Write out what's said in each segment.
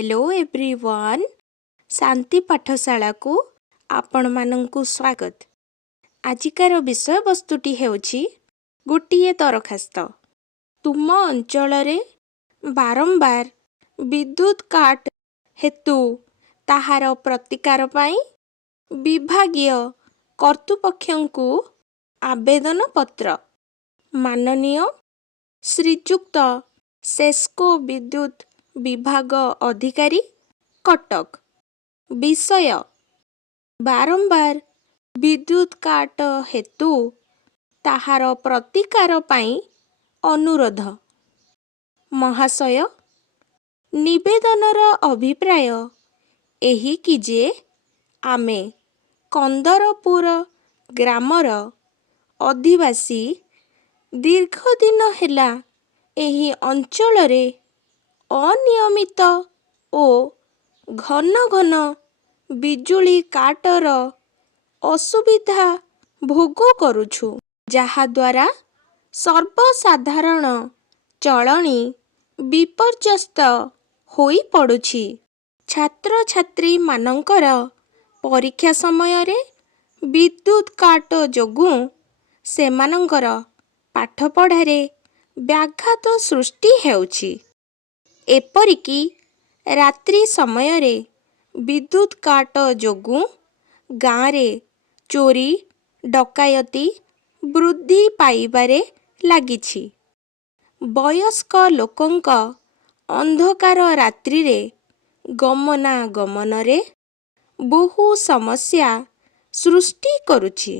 Hello everyone शांति पाठशाला को आपण मानंकु स्वागत। आजिकार विषय वस्तुटी हेउछि गोटिए दरखास्त। तुम अंचल रे बारंबार विद्युत काट हेतु ताहार प्रतिकार पाई विभागीय कर्तृपक्षंकु आवेदन पत्र। माननीय श्रीयुक्त सेस्को विद्युत विभाग अधिकारी कटक। विषय बारंबार विद्युत काट हेतु ताहार प्रतिकार पाई अनुरोध। महाशय, निवेदनर अभिप्राय एही कि जे आमे कंदरपुर ग्रामर अधिवासी दीर्घ दिन हेला एही अंचल रे अनियमित ओ घन घन बिजुली काटर असुविधा भोग करुछु, जहा द्वारा सर्वसाधारण चलनी विपर्यस्त होई पड़ुछि। छात्र छात्री मानंकर परीक्षा समय रे विद्युत काट जोगु सेमानंकर पाठ पढ़ारे व्याघात सृष्टि हेउछि। एपरिकी रात्रि समय रे विद्युत काट जोगु गाँ रे चोरी डकायती वृद्धि पाइबारे लागिछि। वयस्क लोकंक अंधकार रात्रि रे गमना गमन रे बहु समस्या सृष्टि करुछि।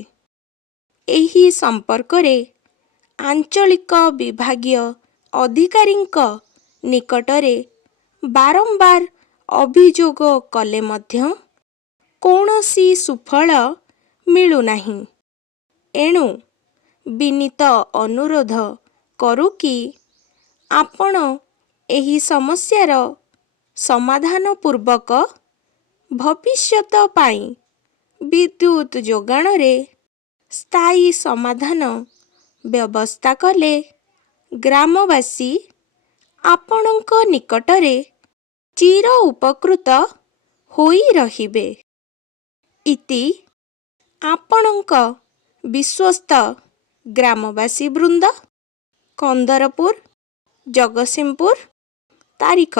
एही संपर्क रे आंचलिक विभागीय अधिकारींक निकटरे बारंबार अभियोग कले मध्य कौनसी सुफल मिलु नाही। एणु विनीत अनुरोध करू कि आपण एही समस्यार समाधान पूर्वक भविष्यत पाई विद्युत जोगाण रे स्थायी समाधान व्यवस्था कले ग्रामवासी आपणक निकटरे चिर उपकृत होई रहिबे। इति आपणक विश्वस्त ग्रामवासी वृंद, कंदरपुर, जगतसिंहपुर। तारीख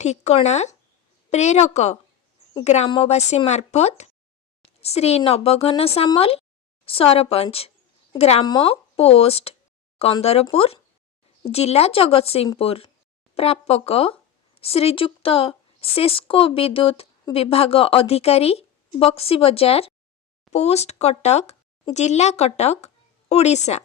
ठिकणा प्रेरक ग्रामवासी मार्फत श्री नवघन सामल, सरपंच, ग्राम पोस्ट कंदरपुर, जिला जगतसिंहपुर। प्रापक श्रीयुक्त सेस्को विद्युत विभाग अधिकारी, बक्सी बजार, पोस्ट कटक, जिला कटक, ओडिशा।